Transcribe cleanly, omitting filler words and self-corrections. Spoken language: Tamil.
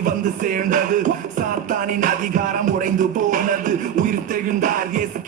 நீதி வந்து சேர்ந்தது. சாத்தானின் அதிகாரம் உடைந்து போனது. உயிர் தெழுந்தார் இயேசு